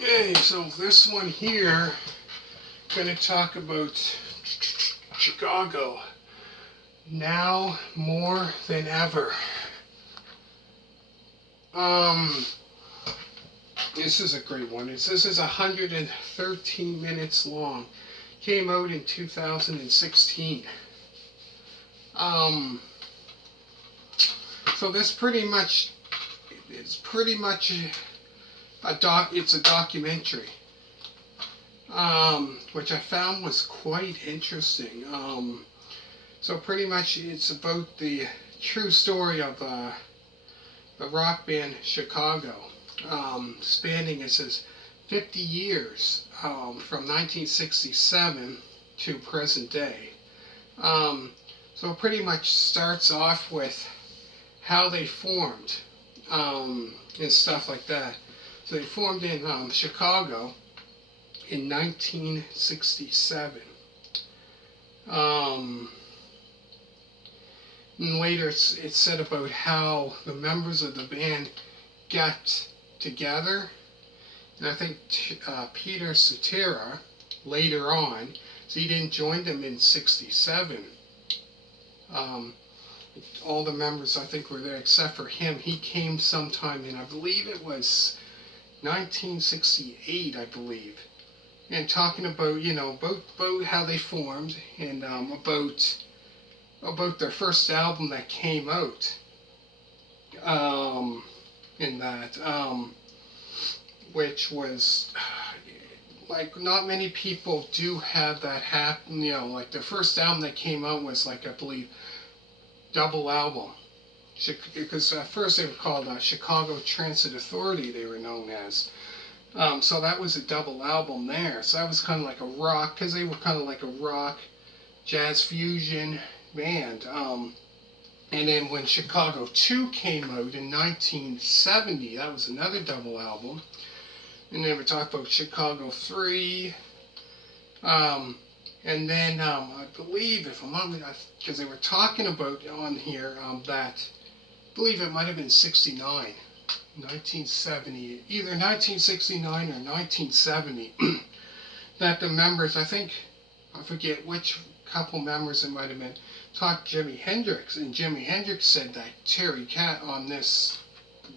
Okay, so this one here, going to talk about Chicago. Now more than ever. Um, this is a great one. This is 113 minutes long. Came out in 2016. Um, so this pretty much, it's pretty much it's a documentary. Which I found was quite interesting. So pretty much it's about the true story of the rock band Chicago, spanning, it says, 50 years, from 1967 to present day. Um, so it pretty much starts off with how they formed, and stuff like that. So they formed in Chicago in 1967. Um, and later it's said about how the members of the band got together. And I think Peter Cetera, later on, so he didn't join them in 67. Um, all the members, I think, were there except for him. He came sometime in, I believe it was 1968, I believe. And talking about, about how they formed, and about their first album that came out, um, in that, which was, like, not many people do have that happen. Like the first album that came out was, like, I believe, double album, because at first they were called Chicago Transit Authority, they were known as. So that was a double album there. So that was kind of like a rock, because they were kind of like a rock, jazz fusion band. And then when Chicago 2 came out in 1970, that was another double album. And then we talked about Chicago 3. And then I believe, if I'm not, because they were talking about on here, that, I believe it might have been 69. 1970, either 1969 or 1970, that the members, I think, I forget which couple members it might have been, talked Jimi Hendrix, and Jimi Hendrix said that Terry Cat on this,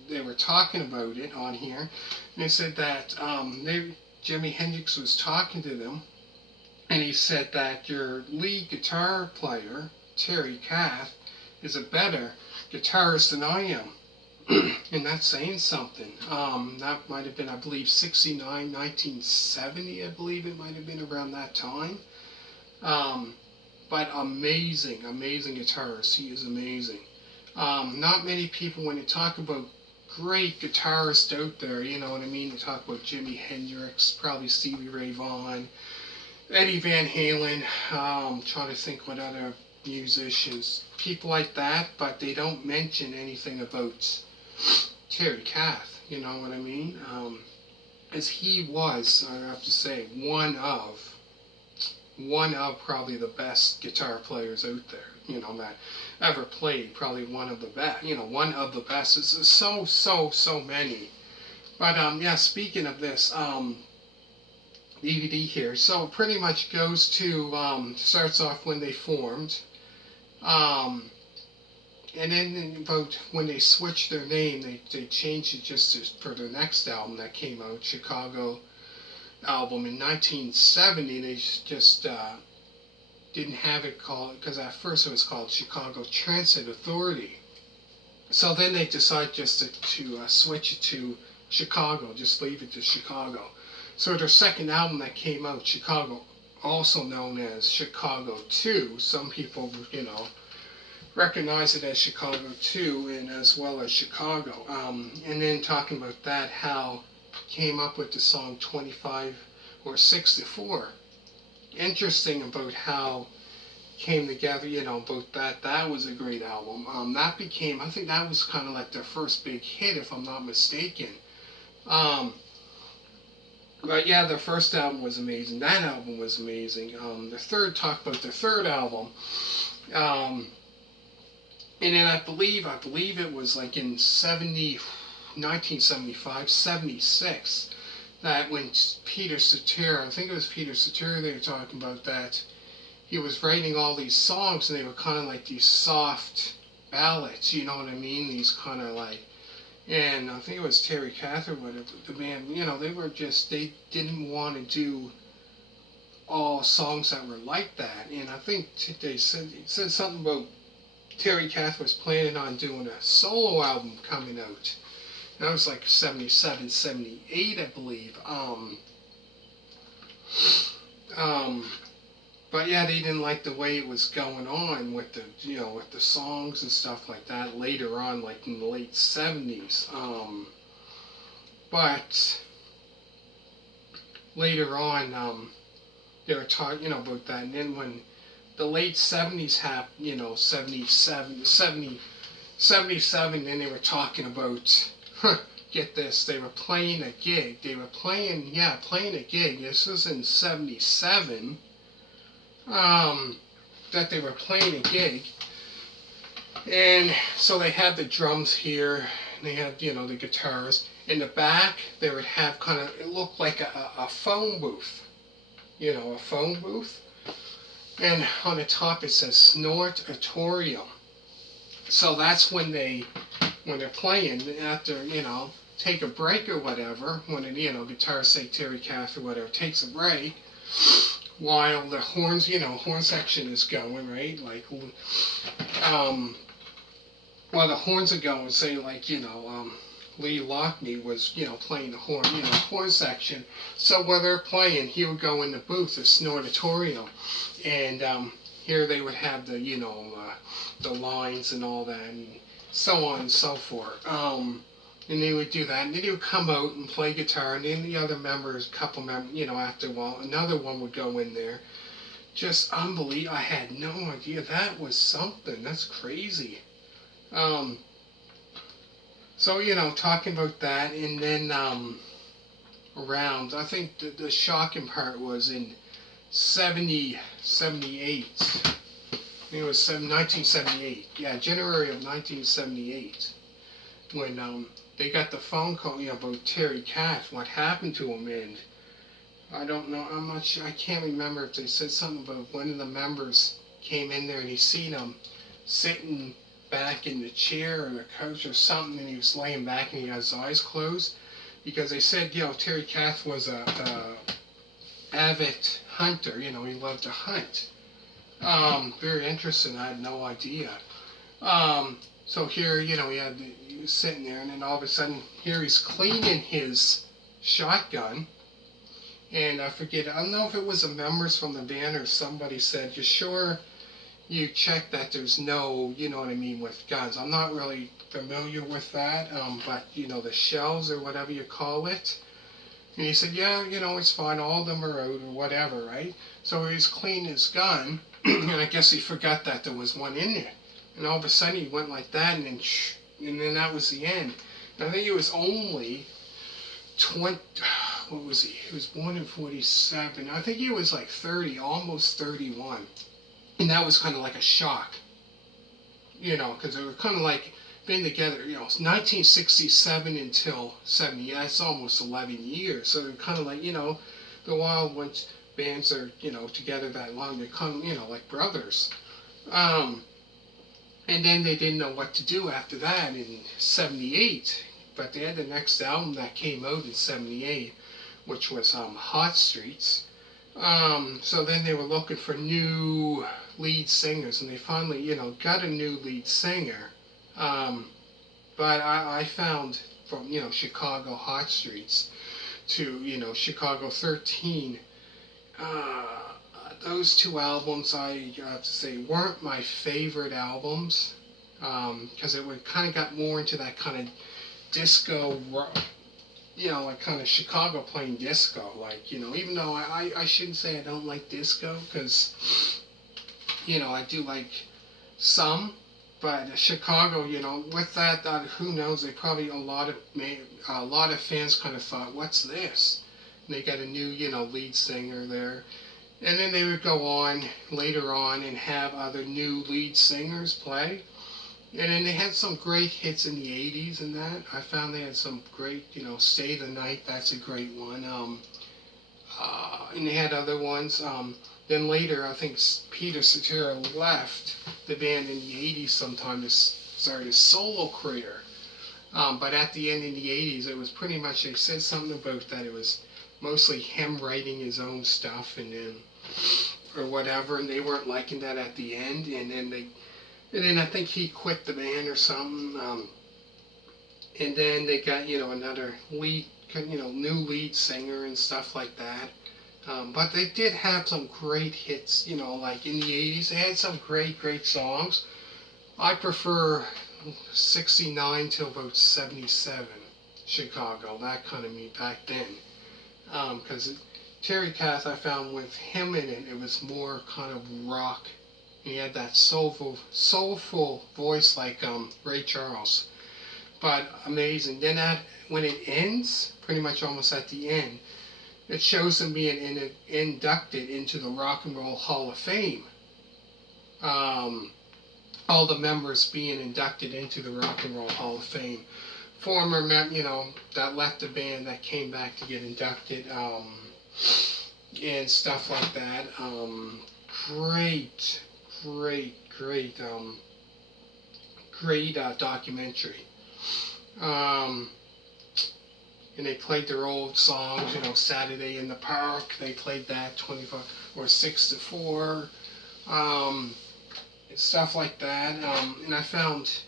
they were talking about it on here, and they said that Jimi Hendrix was talking to them, and he said that your lead guitar player, Terry Kath, is a better guitarist than I am. And that's saying something. That might have been, I believe, 69, 1970, I believe it might have been around that time. But amazing, amazing guitarist. He is amazing. Not many people, when you talk about great guitarists out there, you know what I mean? You talk about Jimi Hendrix, probably Stevie Ray Vaughan, Eddie Van Halen, trying to think what other musicians, people like that, but they don't mention anything about Terry Kath, you know what I mean? As he was, I have to say, one of probably the best guitar players out there, that ever played. Probably one of the best, one of the best. It's so many. But yeah, speaking of this DVD here, so it pretty much goes to, starts off when they formed. And then about when they switched their name, they changed it for their next album that came out, Chicago album in 1970. They just didn't have it called, because at first it was called Chicago Transit Authority. So then they decided just to switch it to Chicago, just leave it to Chicago. So their second album that came out, Chicago, also known as Chicago 2, some people, recognize it as Chicago 2, and as well as Chicago. And then talking about that, how came up with the song 25 or 64. Interesting about how came together, about that. That was a great album. That became, I think that was kind of like their first big hit, if I'm not mistaken. But yeah, their first album was amazing. That album was amazing. Talk about the third album. And then I believe it was like in 1975, 76, that when Peter Cetera, I think it was Peter Cetera, they were talking about that he was writing all these songs and they were kind of like these soft ballads, you know what I mean? These kind of like, and I think it was Terry Catherine, whatever, the band, you know, they were just, they didn't want to do all songs that were like that. And I think they said something about Terry Kath was planning on doing a solo album coming out. That was like 77, 78, I believe. Um, but yeah, they didn't like the way it was going on with the, you know, with the songs and stuff like that later on, like in the late 70s. But later on, they were talking, you know, about that. And then when the late 70s happened, you know, 77, then they were talking about, get this, they were playing a gig. They were playing a gig. This was in 77, that they were playing a gig. And so they had the drums here, and they had, you know, the guitars. In the back, they would have kind of, it looked like a phone booth, you know, a phone booth. And on the top it says Snortatorium. So that's when they're playing, after, you know, take a break or whatever, when, you know, guitarist, say Terry Kath or whatever, takes a break, while the horns, you know, horn section is going, right? Like, while the horns are going, say, like, you know, Lee Loughnane was, you know, playing the horn, you know, horn section. So while they're playing, he would go in the booth, the Snortatorium, and here they would have the, you know, the lines and all that, and so on and so forth. And they would do that, and then he would come out and play guitar, and then the other members, couple members, you know, after a while, another one would go in there. Just unbelievable. I had no idea that was something. That's crazy. So, you know, talking about that, and then around, I think the shocking part was in 78. I think it was 1978. Yeah, January of 1978. When they got the phone call, you know, about Terry Kath, what happened to him, and I don't know, I'm not sure, I can't remember if they said something about one of the members came in there and he seen him sitting back in the chair or the couch or something, and he was laying back and he had his eyes closed, because they said, you know, Terry Kath was a avid hunter, you know, he loved to hunt. Very interesting, I had no idea. So here, you know, he was sitting there, and then all of a sudden, here he's cleaning his shotgun, and I forget, I don't know if it was the members from the band or somebody said, you sure you check that there's no, you know what I mean, with guns. I'm not really familiar with that, but, you know, the shells or whatever you call it. And he said, yeah, you know, it's fine, all of them are out or whatever, right? So he's cleaning his gun, and I guess he forgot that there was one in there. And all of a sudden he went like that, and then that was the end. And I think he was only 20, what was he? He was born in 47. I think he was like 30, almost 31. And that was kind of like a shock, you know, because they were kind of like been together, you know, 1967 until 70. That's almost 11 years. So they're kind of like, you know, the Wild Ones bands are, you know, together that long. They come, you know, like brothers. And then they didn't know what to do after that in 78. But they had the next album that came out in 78, which was Hot Streets. So then they were looking for new lead singers, and they finally, you know, got a new lead singer. But I found from, you know, Chicago Hot Streets to, you know, Chicago 13, those two albums, I have to say, weren't my favorite albums, because it would kind of got more into that kind of disco, you know, like kind of Chicago playing disco, like, you know, even though I shouldn't say I don't like disco, because, you know, I do like some, but Chicago, you know, with that, who knows, they probably, a lot of fans kind of thought, what's this? And they got a new, you know, lead singer there. And then they would go on later on and have other new lead singers play. And then they had some great hits in the 80s and that. I found they had some great, Stay the Night, that's a great one. And they had other ones. Then later, I think Peter Cetera left the band in the 80s sometime to start his solo career. But at the end in the 80s, it was pretty much, they said something about that it was mostly him writing his own stuff and then, or whatever, and they weren't liking that at the end. And then I think he quit the band or something. And then they got, another lead, new lead singer and stuff like that. But they did have some great hits, like in the 80s. They had some great songs. I prefer 69 to about 77, Chicago, that kind of me back then. Because Terry Kath, I found with him in it, it was more kind of rock. He had that soulful voice like Ray Charles. But amazing. Then when it ends, pretty much almost at the end, it shows him being inducted into the Rock and Roll Hall of Fame. All the members being inducted into the Rock and Roll Hall of Fame. Former, that left the band that came back to get inducted, and stuff like that. Great, documentary. And they played their old songs, Saturday in the Park. They played that 25 or 6 to 4, stuff like that. And I found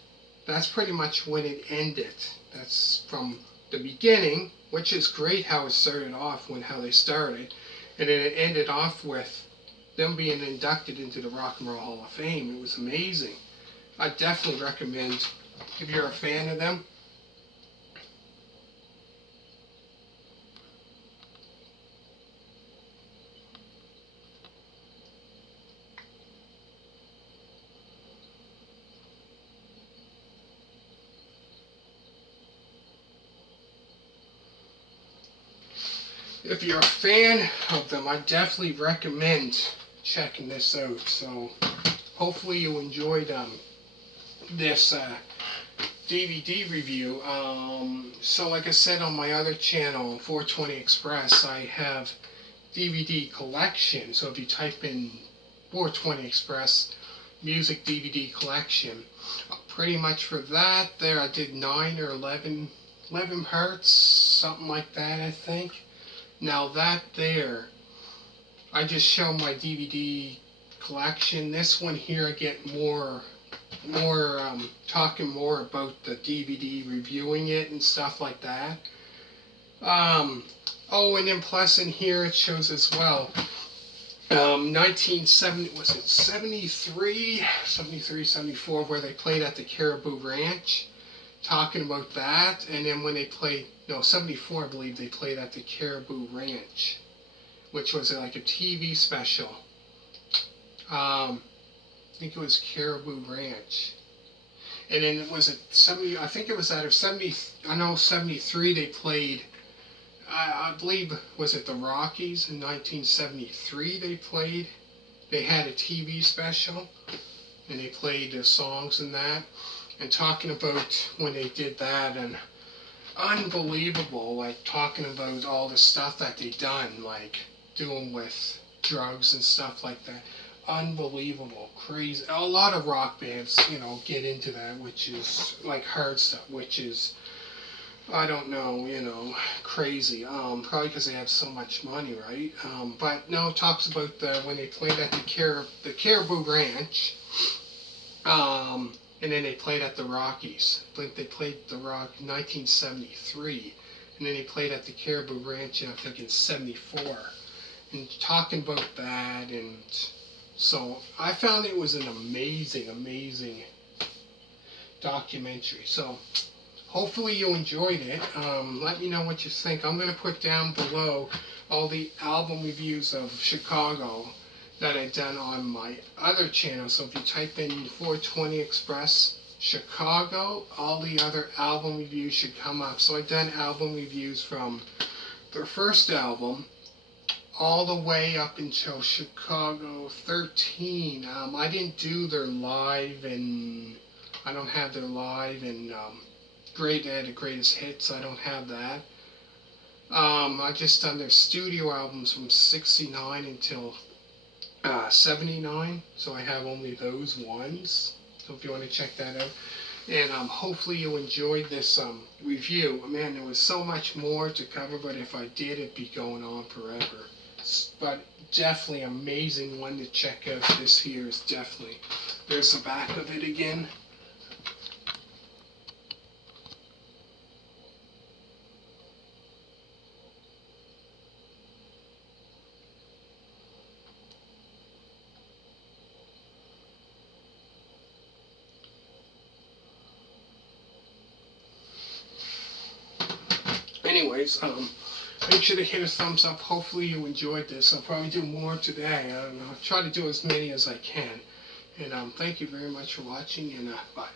that's pretty much when it ended. That's from the beginning, which is great how it started off, how they started, and then it ended off with them being inducted into the Rock and Roll Hall of Fame. It was amazing. I definitely recommend, if you're a fan of them. If you're a fan of them, I definitely recommend checking this out. So hopefully you enjoyed this DVD review. So like I said on my other channel, 420 Express, I have DVD collection. So if you type in 420 Express music DVD collection, pretty much for that there I did 9 or 11 parts, something like that, I think. Now that there, I just show my DVD collection. This one here, I get more talking more about the DVD, reviewing it and stuff like that. Oh, and then plus in here it shows as well, 1970, was it 73, 74, where they played at the Caribou Ranch, talking about that. And then when they played, 74, I believe they played at the Caribou Ranch, which was like a TV special. I think it was Caribou Ranch. And then it was at 70, I think it was out of 70, 73 they played, I believe, was it the Rockies in 1973 they played? They had a TV special, and they played the songs and that. And talking about when they did that, and unbelievable, like talking about all the stuff that they done, like doing with drugs and stuff like that. Unbelievable, crazy. A lot of rock bands, get into that, which is like hard stuff, which is, I don't know, crazy. Probably because they have so much money, right? But no, it talks about when they played at the Caribou Ranch, and then they played at the Rockies. They played the Rock in 1973, and then they played at the Caribou Ranch, I think in 74. And talking about that, and so I found it was an amazing documentary. So hopefully you enjoyed it. Let me know what you think. I'm going to put down below all the album reviews of Chicago that I've done on my other channel. So if you type in 420 Express Chicago, all the other album reviews should come up. So I've done album reviews from their first album all the way up until Chicago 13. I didn't do their live and I don't have their live and great. They had the greatest hits. I don't have that. I just done their studio albums from '69 until '79, so I have only those ones. So if you want to check that out, and hopefully you enjoyed this review. Man, there was so much more to cover, but if I did, it'd be going on forever. But definitely amazing one to check out. This here is definitely. There's the back of it again. Anyways, make sure to hit a thumbs up. Hopefully you enjoyed this. I'll probably do more today. I don't know. I'll try to do as many as I can. And thank you very much for watching, and bye.